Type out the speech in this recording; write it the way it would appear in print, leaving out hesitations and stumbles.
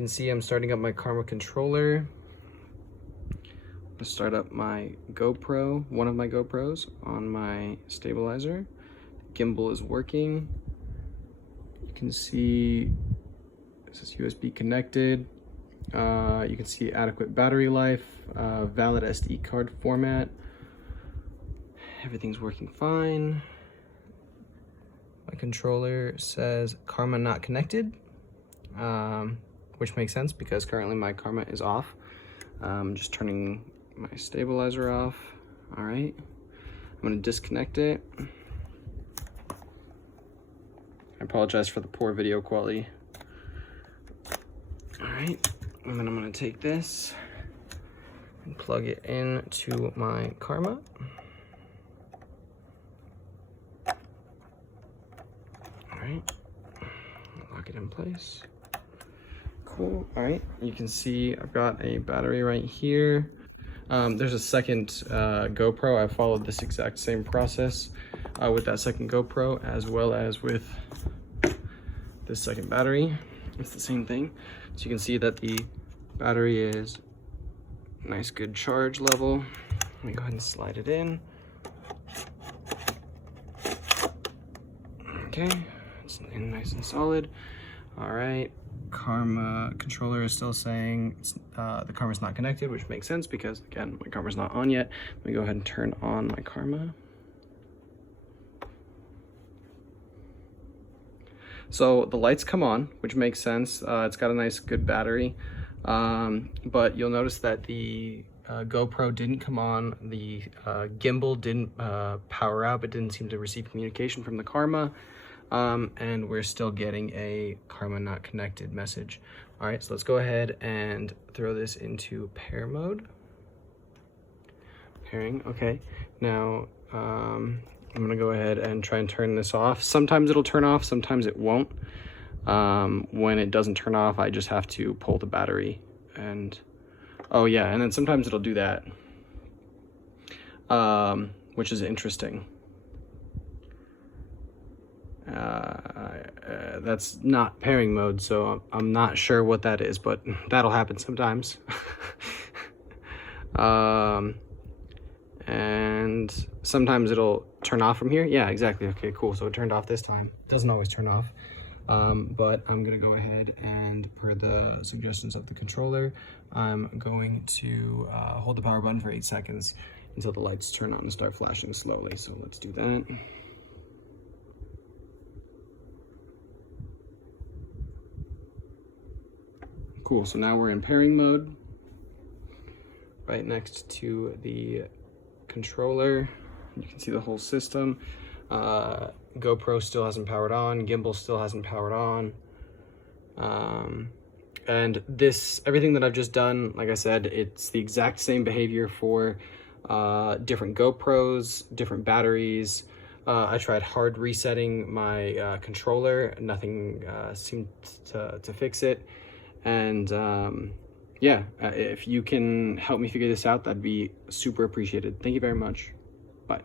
can see I'm starting up my Karma controller. Start up my GoPro, one of my GoPros, on my stabilizer. Gimbal is working. You can see this is USB connected. You can see adequate battery life, valid SD card format. Everything's working fine. My controller says Karma not connected, which makes sense because currently my Karma is off. I'm just turning my stabilizer off. All right, I'm gonna disconnect it. I apologize for the poor video quality. All right, and then I'm gonna take this and plug it into my Karma. All right, lock it in place. Cool. All right, you can see I've got a battery right here. There's a second GoPro. I followed this exact same process with that second GoPro, as well as with this second battery. It's the same thing. So you can see that the battery is nice, good charge level. Let me go ahead and slide it in. Okay, it's in nice and solid. All right. Karma controller is still saying the Karma's not connected, which makes sense because, again, my Karma's not on yet. Let me go ahead and turn on my Karma. So the lights come on, which makes sense. It's got a nice, good battery, but you'll notice that the GoPro didn't come on. The gimbal didn't power up. It didn't seem to receive communication from the Karma. And we're still getting a Karma not connected message. All right, so let's go ahead and throw this into pair mode. Pairing, okay. Now, I'm gonna go ahead and try and turn this off. Sometimes it'll turn off, sometimes it won't. When it doesn't turn off, I just have to pull the battery and, oh yeah, and then sometimes it'll do that, which is interesting. That's not pairing mode, so I'm not sure what that is, but that'll happen sometimes. And sometimes it'll turn off from here. Yeah, exactly. Okay, cool. So it turned off this time. Doesn't always turn off. But I'm gonna go ahead and, per the suggestions of the controller, I'm going to hold the power button for 8 seconds until the lights turn on and start flashing slowly. So let's do that. Cool, so now we're in pairing mode, right next to the controller. You can see the whole system. GoPro still hasn't powered on, gimbal still hasn't powered on. And everything that I've just done, like I said, it's the exact same behavior for different GoPros, different batteries. I tried hard resetting my controller, nothing seemed to fix it. And yeah, if you can help me figure this out, that'd be super appreciated. Thank you very much. Bye.